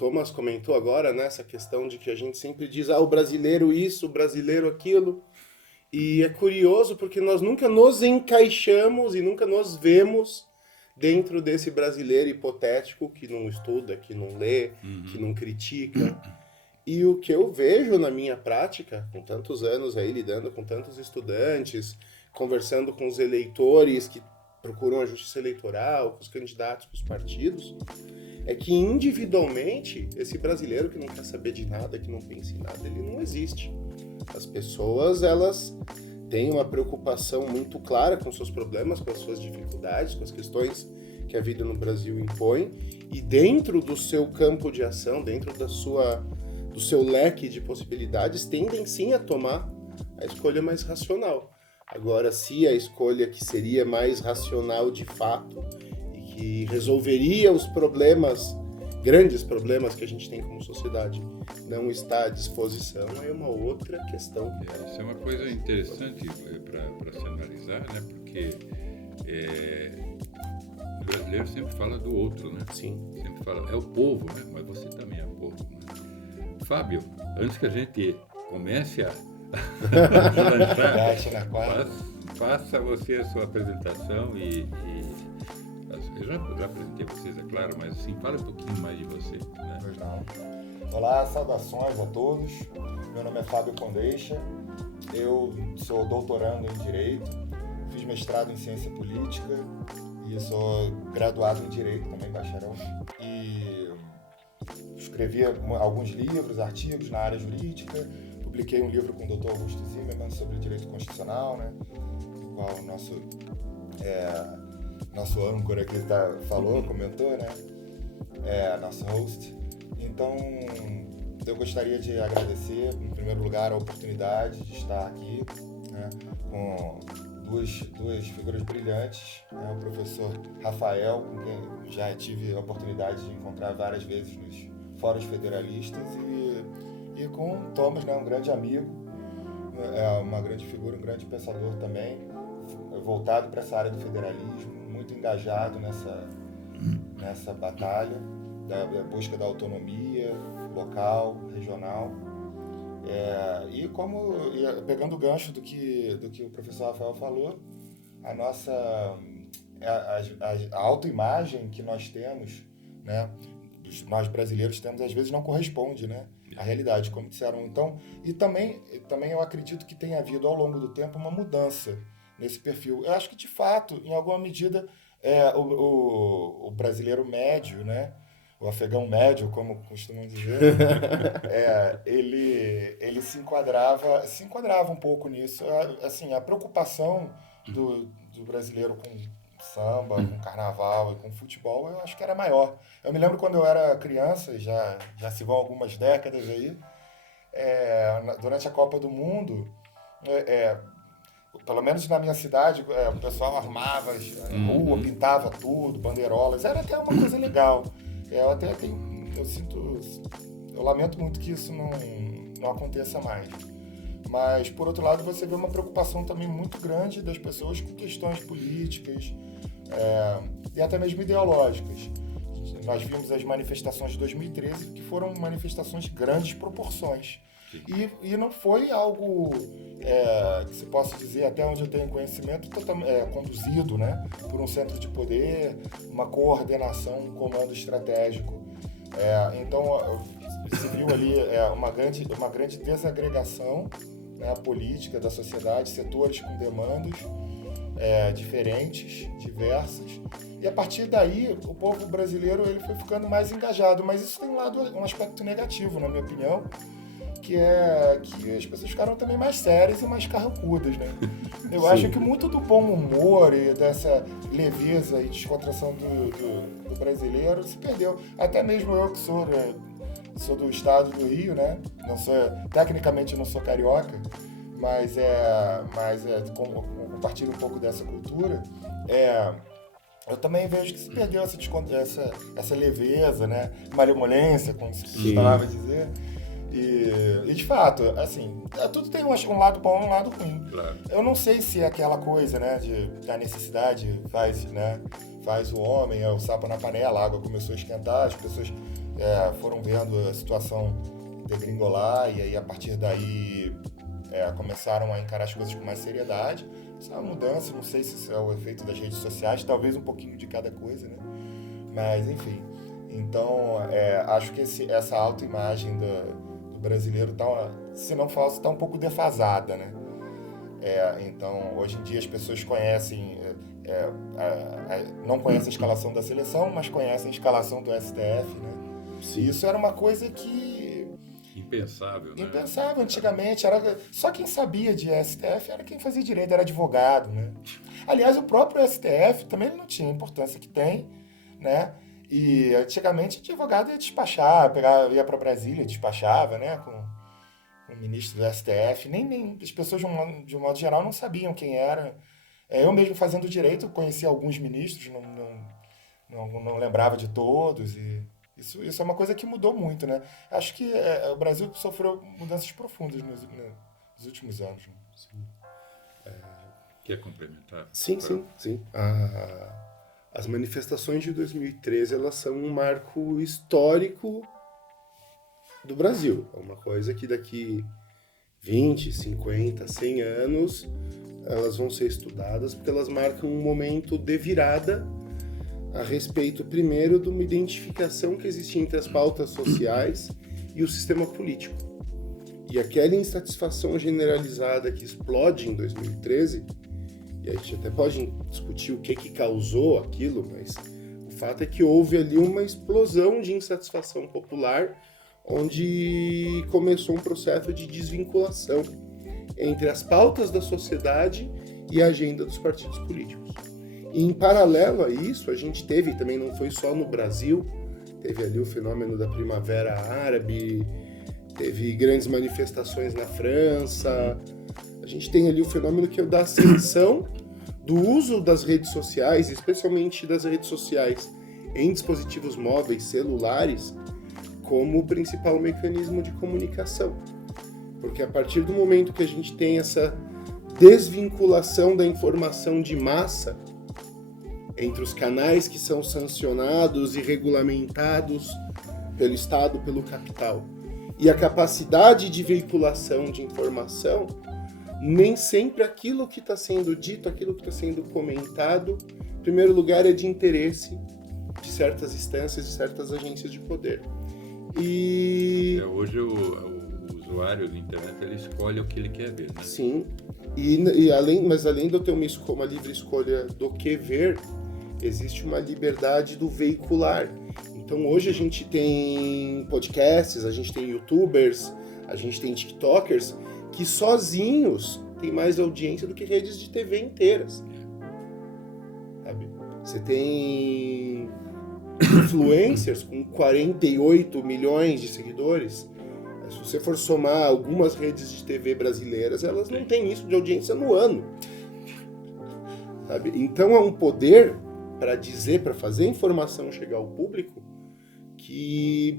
Thomas comentou agora, né, essa questão de que a gente sempre diz, o brasileiro isso, o brasileiro aquilo. E é curioso porque nós nunca nos encaixamos e nunca nos vemos dentro desse brasileiro hipotético que não estuda, que não lê, que não critica. E o que eu vejo na minha prática, com tantos anos aí lidando com tantos estudantes, conversando com os eleitores que procuram a justiça eleitoral, com os candidatos, com os partidos, é que individualmente esse brasileiro que não quer saber de nada, que não pensa em nada, ele não existe. As pessoas, elas têm uma preocupação muito clara com seus problemas, com as suas dificuldades, com as questões que a vida no Brasil impõe, e dentro do seu campo de ação, dentro do seu leque de possibilidades, tendem sim a tomar a escolha mais racional. Agora, se a escolha que seria mais racional de fato e que resolveria os problemas, grandes problemas que a gente tem como sociedade, não está à disposição, é uma outra questão. Isso é uma coisa interessante para se analisar, né? Porque o brasileiro sempre fala do outro, né? Sim. Sempre fala, é o povo, né? Mas você também é povo, né? Fábio, antes que a gente comece a deslanchar, faça você a sua apresentação e eu já apresentei vocês, é claro, mas assim, fala um pouquinho mais de você, né? Pois não. Olá, saudações a todos. Meu nome é Fábio Condeixa, eu sou doutorando em Direito, fiz mestrado em Ciência Política e sou graduado em Direito também, bacharel. E escrevi alguns livros, artigos na área jurídica, publiquei um livro com o Dr. Augusto Zimmermann sobre direito constitucional, né? O qual o nosso âncora aqui comentou, né? Nosso host. Então, eu gostaria de agradecer, em primeiro lugar, a oportunidade de estar aqui, né, com duas figuras brilhantes, né, o professor Rafael, com quem já tive a oportunidade de encontrar várias vezes nos fóruns federalistas, e com o Thomas, né, um grande amigo, uma grande figura, um grande pensador também, voltado para essa área do federalismo, muito engajado nessa batalha da busca da autonomia local, regional. Pegando o gancho do que o professor Rafael falou, a autoimagem que nós temos, né, nós brasileiros temos, às vezes não corresponde, né, à realidade, como disseram. Então, e também eu acredito que tenha havido ao longo do tempo uma mudança nesse perfil. Eu acho que, de fato, em alguma medida, o brasileiro médio, né, o afegão médio, como costumam dizer, ele se enquadrava um pouco nisso. Assim, a preocupação do brasileiro com samba, com carnaval e com futebol, eu acho que era maior. Eu me lembro quando eu era criança, já se vão algumas décadas aí, durante a Copa do Mundo, pelo menos na minha cidade, o pessoal armava rua, pintava tudo, bandeirolas, era até uma coisa legal. Eu lamento muito que isso não aconteça mais. Mas, por outro lado, você vê uma preocupação também muito grande das pessoas com questões políticas e até mesmo ideológicas. Nós vimos as manifestações de 2013, que foram manifestações de grandes proporções. E não foi algo que se possa dizer, até onde eu tenho conhecimento, conduzido, né, por um centro de poder, uma coordenação, um comando estratégico. Então, se viu ali uma grande desagregação, né, política da sociedade, setores com demandas diferentes, diversas. E a partir daí, o povo brasileiro ele foi ficando mais engajado. Mas isso tem um aspecto negativo, na minha opinião, que é que as pessoas ficaram também mais sérias e mais carrancudas, né? Eu acho que muito do bom humor e dessa leveza e descontração do brasileiro se perdeu. Até mesmo eu que sou do estado do Rio, né? Tecnicamente eu não sou carioca, mas compartilho um pouco dessa cultura. Eu também vejo que se perdeu essa leveza, né? Malemolência, como se costumava dizer. E de fato, assim, tudo tem um lado bom e um lado ruim. Claro. Eu não sei se é aquela coisa, né, da necessidade faz o homem, o sapo na panela, a água começou a esquentar, as pessoas foram vendo a situação degringolar e aí a partir daí começaram a encarar as coisas com mais seriedade. Isso é uma mudança, não sei se isso é o efeito das redes sociais, talvez um pouquinho de cada coisa, né? Mas, enfim. Então, acho que essa autoimagem do brasileiro, se não falsa, está um pouco defasada, né? Então, hoje em dia as pessoas conhecem, não conhecem a escalação da seleção, mas conhecem a escalação do STF, né? Sim. E isso era uma coisa que... Impensável, né? Impensável antigamente. Só quem sabia de STF era quem fazia direito, era advogado, né? Aliás, o próprio STF também não tinha a importância que tem, né? E antigamente o advogado ia despachar, ia para Brasília, despachava, né? Com o ministro do STF. Nem as pessoas, de um modo geral, não sabiam quem era. Eu mesmo fazendo direito, conhecia alguns ministros, não lembrava de todos. E isso é uma coisa que mudou muito, né? Acho que o Brasil sofreu mudanças profundas nos últimos anos. Né? Sim. Quer complementar? Sim. As manifestações de 2013, elas são um marco histórico do Brasil. É uma coisa que daqui 20, 50, 100 anos, elas vão ser estudadas, porque elas marcam um momento de virada a respeito, primeiro, de uma identificação que existia entre as pautas sociais e o sistema político. E aquela insatisfação generalizada que explode em 2013, e a gente até pode discutir o que causou aquilo, mas o fato é que houve ali uma explosão de insatisfação popular, onde começou um processo de desvinculação entre as pautas da sociedade e a agenda dos partidos políticos. E em paralelo a isso, a gente teve, também não foi só no Brasil, teve ali o fenômeno da Primavera Árabe, teve grandes manifestações na França. A gente tem ali o fenômeno que é o da ascensão do uso das redes sociais, especialmente das redes sociais em dispositivos móveis, celulares, como o principal mecanismo de comunicação. Porque a partir do momento que a gente tem essa desvinculação da informação de massa entre os canais que são sancionados e regulamentados pelo Estado, pelo capital, e a capacidade de veiculação de informação, nem sempre aquilo que está sendo dito, aquilo que está sendo comentado, em primeiro lugar, é de interesse de certas instâncias, de certas agências de poder. E hoje o usuário da internet, ele escolhe o que ele quer ver, né? Sim, mas além de eu ter uma livre escolha do que ver, existe uma liberdade do veicular. Então hoje a gente tem podcasts, a gente tem youtubers, a gente tem tiktokers que sozinhos têm mais audiência do que redes de TV inteiras. Sabe? Você tem influencers com 48 milhões de seguidores. Se você for somar algumas redes de TV brasileiras, elas não têm isso de audiência no ano. Sabe? Então é um poder para fazer a informação chegar ao público que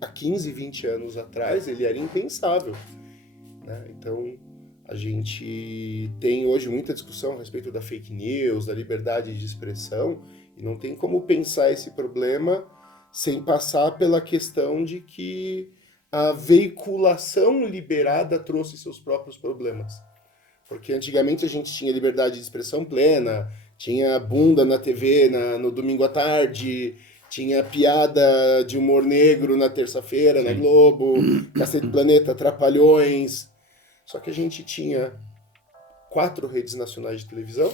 há 15, 20 anos atrás ele era impensável. Né? Então a gente tem hoje muita discussão a respeito da fake news, da liberdade de expressão, e não tem como pensar esse problema sem passar pela questão de que a veiculação liberada trouxe seus próprios problemas. Porque antigamente a gente tinha liberdade de expressão plena, tinha bunda na TV no domingo à tarde, tinha piada de humor negro na terça-feira, na Globo, Cacete Planeta, Trapalhões. Só que a gente tinha 4 redes nacionais de televisão,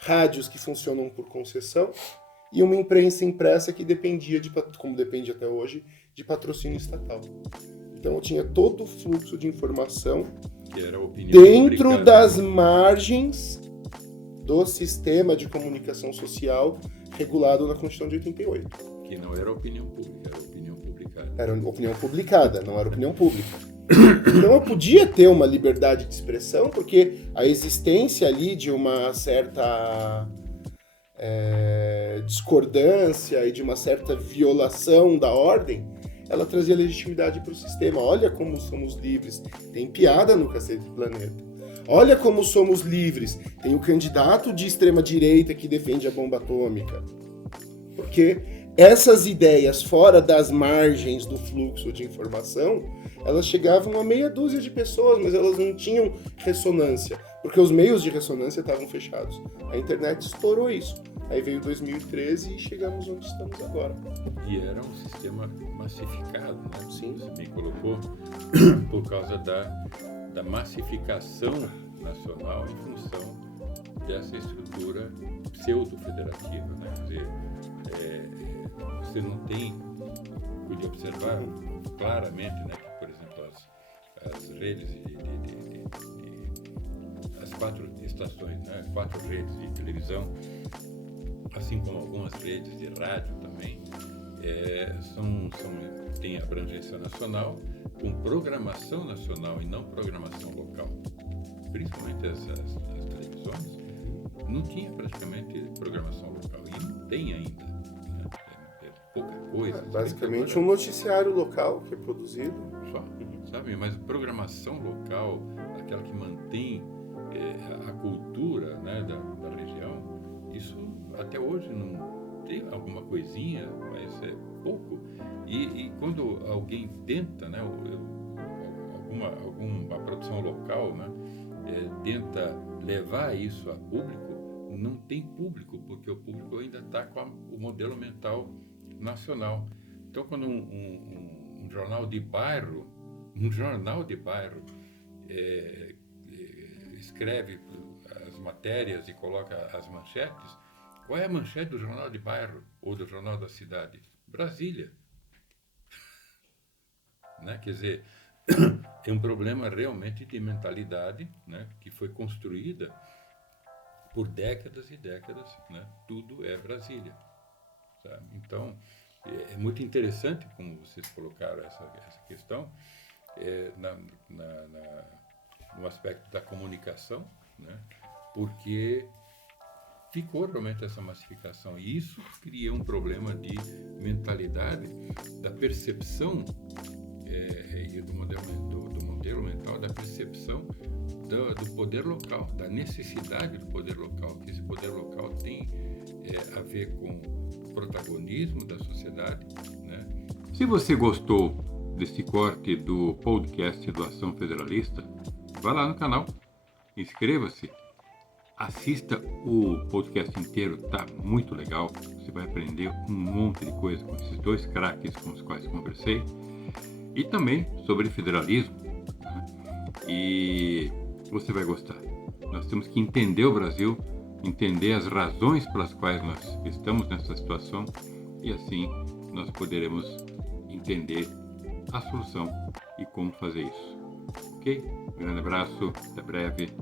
rádios que funcionam por concessão e uma imprensa impressa que dependia, como depende até hoje, de patrocínio estatal. Então eu tinha todo o fluxo de informação que era a opinião dentro publicada, das margens do sistema de comunicação social regulado na Constituição de 88. Que não era opinião pública, era opinião publicada. Era opinião publicada, não era opinião pública. Então eu podia ter uma liberdade de expressão, porque a existência ali de uma certa discordância e de uma certa violação da ordem, ela trazia legitimidade para o sistema. Olha como somos livres. Tem piada no Cacete do Planeta. Olha como somos livres. Tem o candidato de extrema-direita que defende a bomba atômica. Porque essas ideias fora das margens do fluxo de informação, elas chegavam a meia dúzia de pessoas, mas elas não tinham ressonância, porque os meios de ressonância estavam fechados. A internet estourou isso. Aí veio 2013 e chegamos onde estamos agora. E era um sistema massificado, né? Sim. Você bem colocou, por causa da massificação nacional em função dessa estrutura pseudo-federativa, né? Quer dizer, você não tem, podia observar claramente, né, que, por exemplo, as redes as 4 estações, né, 4 redes de televisão, assim como algumas redes de rádio também, têm abrangência nacional, com programação nacional e não programação local. Principalmente as televisões, não tinha praticamente programação local, e não tem ainda, né? É pouca coisa. Basicamente um noticiário local que é produzido. Só, sabe? Mas programação local, aquela que mantém a cultura, né, da região, isso até hoje não tem alguma coisinha, mas é pouco. E quando alguém tenta, né, alguma produção local, né, tenta levar isso a público, não tem público, porque o público ainda está com o modelo mental nacional. Então, quando um jornal de bairro, escreve as matérias e coloca as manchetes, qual é a manchete do jornal de bairro ou do jornal da cidade? Brasília. Né? Quer dizer, é um problema realmente de mentalidade, né, que foi construída por décadas e décadas, né? Tudo é Brasília, sabe? Então, é muito interessante como vocês colocaram essa questão no aspecto da comunicação, né? Porque ficou realmente essa massificação, e isso cria um problema de mentalidade, da percepção do modelo mental, da percepção do poder local, da necessidade do poder local, que esse poder local tem a ver com o protagonismo da sociedade, né? Se você gostou desse corte do podcast do Ação Federalista, vá lá no canal, inscreva-se, assista o podcast inteiro, tá muito legal, você vai aprender um monte de coisa com esses 2 craques com os quais conversei, e também sobre federalismo, né? E você vai gostar. Nós temos que entender o Brasil, entender as razões pelas quais nós estamos nessa situação, e assim nós poderemos entender a solução e como fazer isso. Ok? Um grande abraço, até breve.